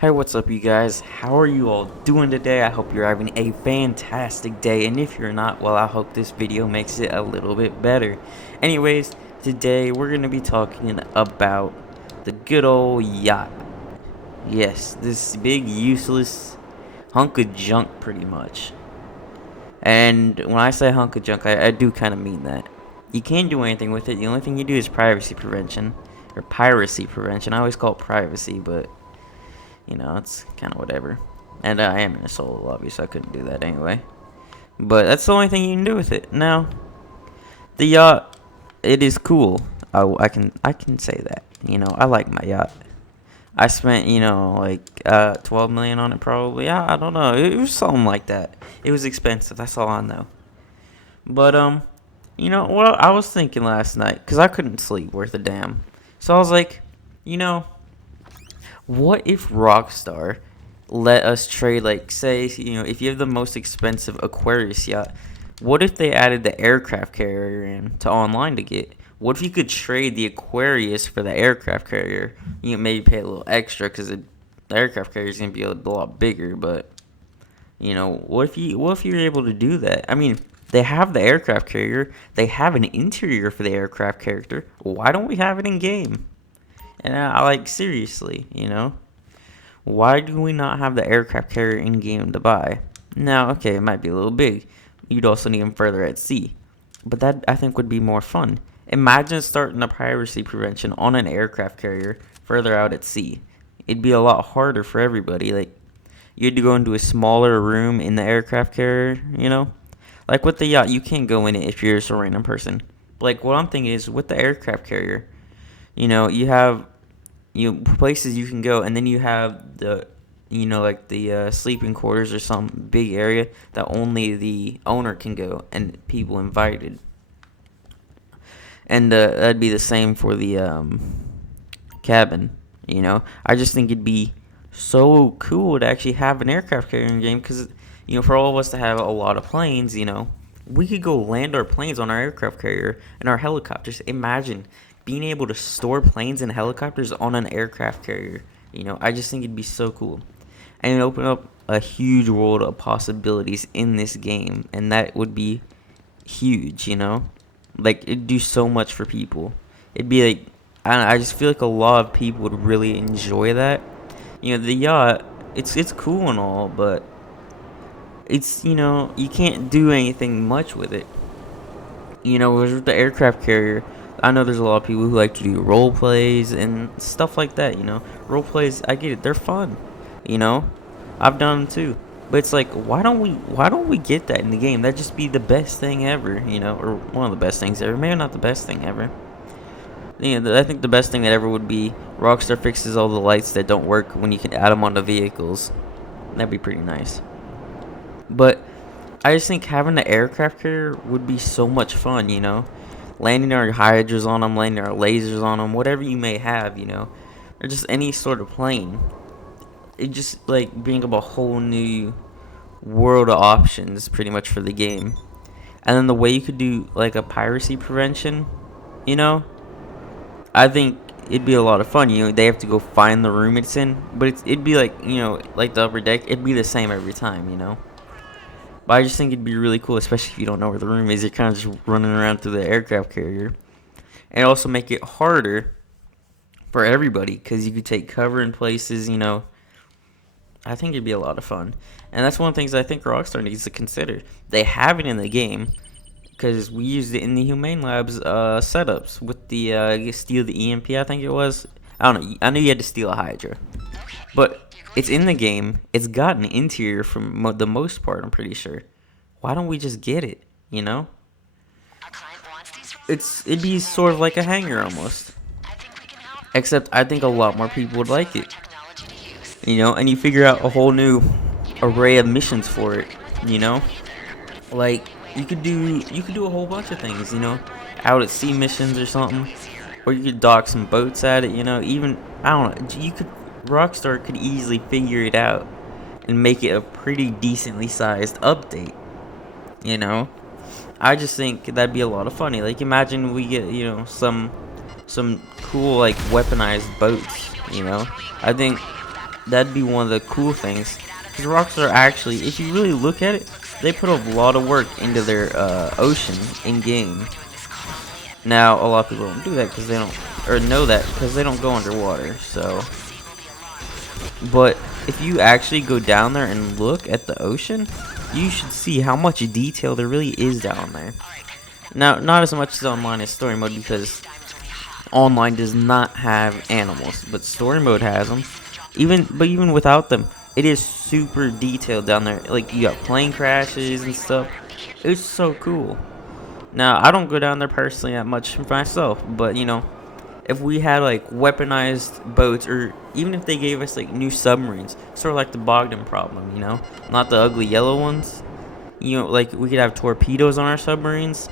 Hey, what's up, you guys? How are you all doing today? I hope you're having a fantastic day, and if you're not, well, I hope this video makes it a little bit better. Anyways, today we're going to be talking about the good old yacht. Yes, this big useless hunk of junk, pretty much. And when I say hunk of junk, I do kind of mean that. You can't do anything with it. The only thing you do is privacy prevention, or piracy prevention. I always call it privacy, but it's kind of whatever. And I am in a solo lobby, so I couldn't do that anyway. But that's the only thing you can do with it. Now, the yacht, it is cool. I can say that. I like my yacht. I spent, like 12 million on it probably. I don't know. It was something like that. It was expensive. That's all I know. But what I was thinking last night, cuz I couldn't sleep worth a damn. So I was like, you know, what if Rockstar let us trade, like, say, if you have the most expensive Aquarius yacht, what if they added the aircraft carrier in to online to get? What if you could trade the Aquarius for the aircraft carrier? You maybe pay a little extra because the aircraft carrier is gonna be a lot bigger, but what if you're able to do that? I mean, they have the aircraft carrier, they have an interior for the aircraft character. Why don't we have it in game? And I like, seriously. Why do we not have the aircraft carrier in game to buy? Now, okay, it might be a little big. You'd also need them further at sea. But that, I think, would be more fun. Imagine starting a piracy prevention on an aircraft carrier further out at sea. It'd be a lot harder for everybody. Like, you had to go into a smaller room in the aircraft carrier. Like with the yacht, you can't go in it if you're just a random person. Like, what I'm thinking is, with the aircraft carrier, you have places you can go, and then you have the like the sleeping quarters or some big area that only the owner can go and people invited. And that'd be the same for the cabin. I just think it'd be so cool to actually have an aircraft carrier in game, because for all of us to have a lot of planes, we could go land our planes on our aircraft carrier and our helicopters. Imagine being able to store planes and helicopters on an aircraft carrier. I just think it'd be so cool. And it'd open up a huge world of possibilities in this game, and that would be huge. Like, it'd do so much for people. It'd be like, I just feel like a lot of people would really enjoy that. The yacht, it's cool and all, but it's, you can't do anything much with it. Whereas with the aircraft carrier, I know there's a lot of people who like to do role plays and stuff like that. Role plays, I get it, they're fun. I've done them too. But it's like, why don't we get that in the game? That'd just be the best thing ever, or one of the best things ever. Maybe not the best thing ever. I think the best thing that ever would be Rockstar fixes all the lights that don't work when you can add them onto vehicles. That'd be pretty nice. But I just think having the aircraft carrier would be so much fun. Landing our hydras on them, landing our lasers on them, whatever you may have, or just any sort of plane. It just, like, bring up a whole new world of options pretty much for the game. And then the way you could do, like, a piracy prevention, I think it'd be a lot of fun. They have to go find the room it's in, but it'd be like, like the upper deck, it'd be the same every time. But I just think it'd be really cool, especially if you don't know where the room is. You're kind of just running around through the aircraft carrier. And also make it harder for everybody, because you could take cover in places. I think it'd be a lot of fun. And that's one of the things I think Rockstar needs to consider. They have it in the game, because we used it in the Humane Labs setups with the steal the EMP, I think it was. I don't know. I knew you had to steal a Hydra. But it's in the game. It's got an interior for the most part, I'm pretty sure. Why don't we just get it, It'd be sort of like a hangar almost. Except I think a lot more people would like it. And you figure out a whole new array of missions for it, Like, you could do a whole bunch of things, out at sea missions or something. Or you could dock some boats at it, even, I don't know, Rockstar could easily figure it out and make it a pretty decently sized update. I just think that'd be a lot of funny. Like, imagine we get, some cool, like, weaponized boats. I think That'd be one of the cool things. Because Rockstar actually, if you really look at it, they put a lot of work into their ocean in game. Now a lot of people don't do that because they don't, or know that because they don't go underwater. So, but if you actually go down there and look at the ocean, you should see how much detail there really is down there. Now, not as much as online as story mode, because online does not have animals, but story mode has them. Even without them, it is super detailed down there. Like, you got plane crashes and stuff. It's so cool. Now, I don't go down there personally that much myself, but you know, if we had like weaponized boats, or even if they gave us like new submarines, sort of like the Bogdan problem, you know, not the ugly yellow ones. You know, like we could have torpedoes on our submarines.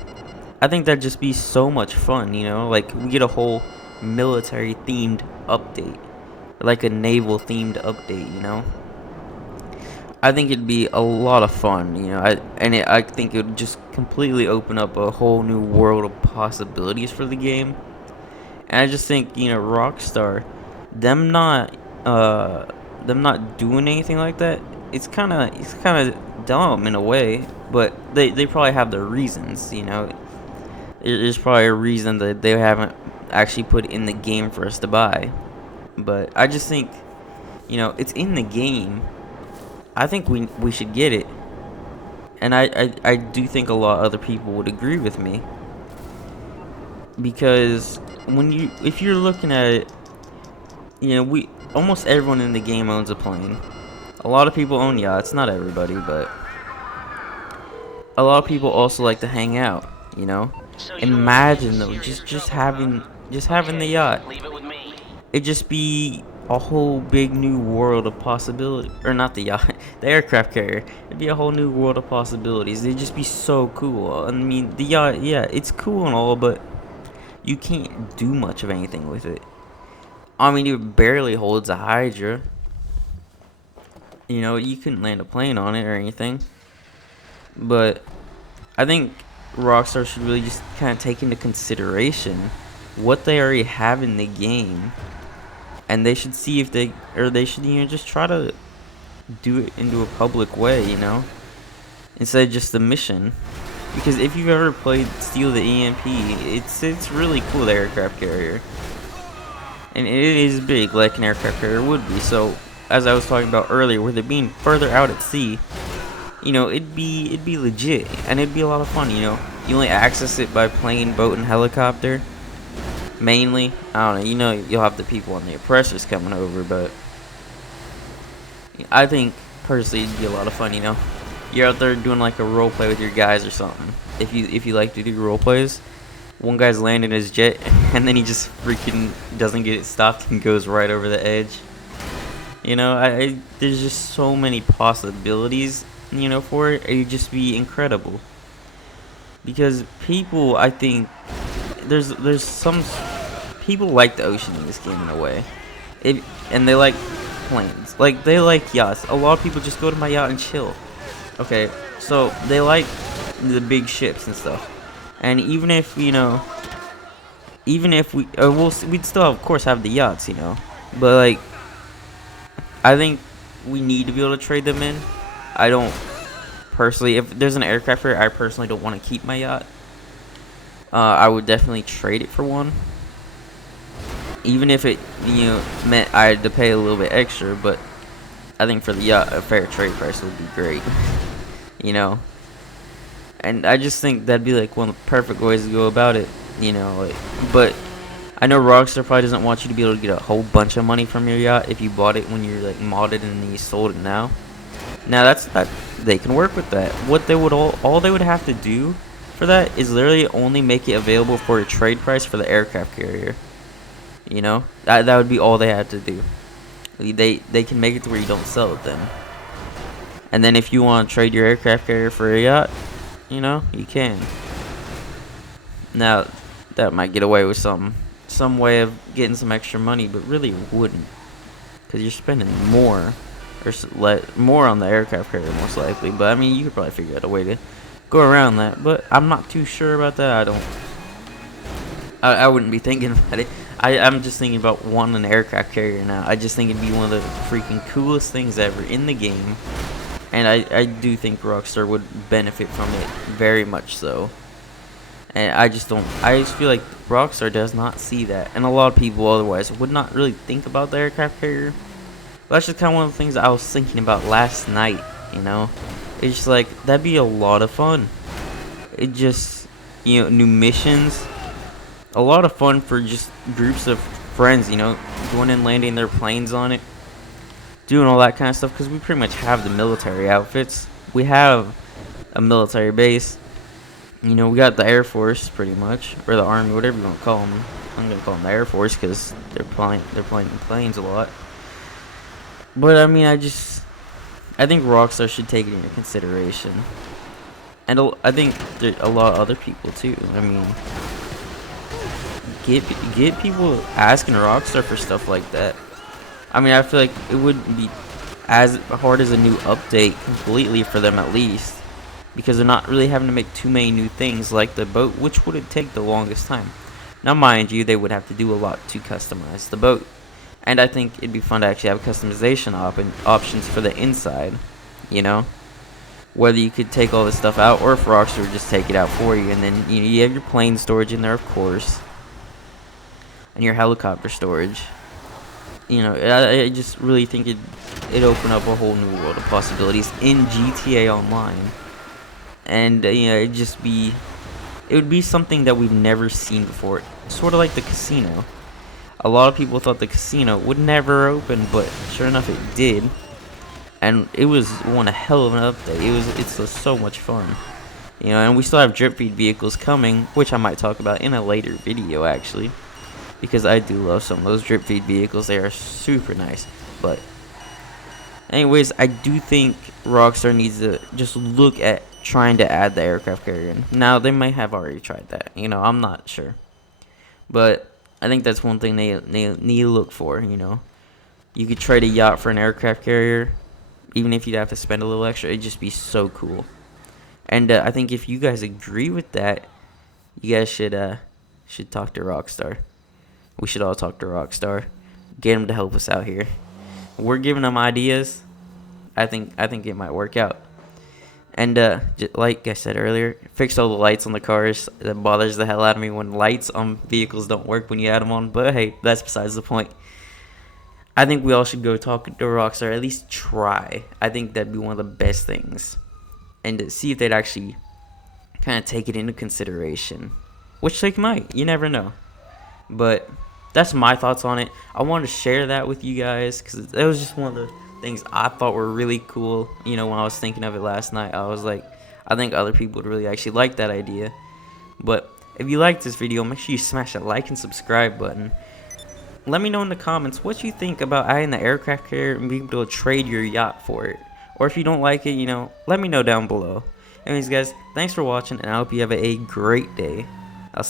I think that'd just be so much fun, you know, like we get a whole military themed update, like a naval themed update, you know. I think it'd be a lot of fun, you know. I think it would just completely open up a whole new world of possibilities for the game. And I just think, you know, Rockstar, them not them not doing anything like that, it's kind of dumb in a way, but they probably have their reasons, you know. There's probably a reason that they haven't actually put in the game for us to buy. But I just think, you know, it's in the game. I think we should get it. And I do think a lot of other people would agree with me. Because if you're looking at it, you know, almost everyone in the game owns a plane. A lot of people own yachts, not everybody, but a lot of people also like to hang out, you know. Imagine though, just having the yacht. It'd just be a whole big new world of possibility, or not the yacht, the aircraft carrier. It'd be a whole new world of possibilities. It'd just be so cool. I mean, the yacht, yeah, it's cool and all, but you can't do much of anything with it. I mean, it barely holds a Hydra. You know, you couldn't land a plane on it or anything. But I think Rockstar should really just kind of take into consideration what they already have in the game, and they should see if they should, you know, just try to do it into a public way, you know, instead of just the mission. Because if you've ever played Steal the EMP, it's really cool, the aircraft carrier, and it is big like an aircraft carrier would be. So as I was talking about earlier, with it being further out at sea, you know, it'd be legit, and it'd be a lot of fun. You know, you only access it by plane, boat, and helicopter. Mainly, I don't know. You know, you'll have the people on the oppressors coming over, but I think personally it'd be a lot of fun. You know, you're out there doing like a role play with your guys or something. If you like to do role plays, one guy's landing his jet, and then he just freaking doesn't get it stopped and goes right over the edge. You know, there's just so many possibilities, you know, for it. It'd just be incredible. Because people, I think, there's some people like the ocean in this game in a way, and they like planes, like they like yachts. A lot of people just go to my yacht and chill. Okay, so they like the big ships and stuff. And even if, you know, even if we'd still of course have the yachts, you know, but like, I think we need to be able to trade them in. I don't personally, if there's an aircraft here, I personally don't want to keep my yacht. I would definitely trade it for one, even if it, you know, meant I had to pay a little bit extra. But I think for the yacht, a fair trade price would be great. You know, and I just think that'd be like one of the perfect ways to go about it. You know, like, but I know Rockstar probably doesn't want you to be able to get a whole bunch of money from your yacht if you bought it when you're like modded and then you sold it now. Now that they can work with that. What they would all they would have to do for that is literally only make it available for a trade price for the aircraft carrier. You know, that would be all they had to do. They can make it to where you don't sell it then. And then if you want to trade your aircraft carrier for a yacht, you know, you can. Now that might get away with some way of getting some extra money, but really wouldn't, because you're spending more more on the aircraft carrier most likely. But I mean, you could probably figure out a way to go around that, but I'm not too sure about that. I wouldn't be thinking about it. I'm just thinking about wanting an aircraft carrier now. I just think it'd be one of the freaking coolest things ever in the game. And I do think Rockstar would benefit from it very much so. And I just feel like Rockstar does not see that. And a lot of people otherwise would not really think about the aircraft carrier. But that's just kind of one of the things I was thinking about last night, you know? It's just like, that'd be a lot of fun. It just, new missions. A lot of fun for just groups of friends, going and landing their planes on it. Doing all that kind of stuff, because we pretty much have the military outfits. We have a military base. We got the Air Force pretty much, or the Army, whatever you want to call them. I'm gonna call them the Air Force because they're flying planes a lot. But I mean, I think Rockstar should take it into consideration, and I think there a lot of other people too. I mean, get people asking Rockstar for stuff like that. I mean, I feel like it wouldn't be as hard as a new update completely for them at least, because they're not really having to make too many new things like the boat, which would take the longest time. Now, mind you, they would have to do a lot to customize the boat, and I think it'd be fun to actually have customization options for the inside, whether you could take all this stuff out, or if Rockstar would just take it out for you, and then you have your plane storage in there, of course, and your helicopter storage. I just really think it'd open up a whole new world of possibilities in GTA Online. And, it would be something that we've never seen before. Sort of like the casino. A lot of people thought the casino would never open, but sure enough it did. And it was one hell of an update. It's just so much fun. And we still have drip feed vehicles coming, which I might talk about in a later video actually. Because I do love some of those drip feed vehicles. They are super nice. But anyways, I do think Rockstar needs to just look at trying to add the aircraft carrier in. Now, they might have already tried that. I'm not sure. But I think that's one thing they need to look for, You could trade a yacht for an aircraft carrier. Even if you'd have to spend a little extra, it'd just be so cool. And I think if you guys agree with that, you guys should talk to Rockstar. We should all talk to Rockstar. Get them to help us out here. We're giving them ideas. I think it might work out. And like I said earlier, fix all the lights on the cars. That bothers the hell out of me when lights on vehicles don't work when you add them on. But hey, that's besides the point. I think we all should go talk to Rockstar. At least try. I think that'd be one of the best things. And to see if they'd actually kind of take it into consideration. Which they might. You never know. But that's my thoughts on it. I wanted to share that with you guys because it was just one of the things I thought were really cool. When I was thinking of it last night, I was like, I think other people would really actually like that idea. But if you liked this video, make sure you smash that like and subscribe button. Let me know in the comments what you think about adding the aircraft carrier and being able to trade your yacht for it. Or if you don't like it, let me know down below. Anyways, guys, thanks for watching, and I hope you have a great day.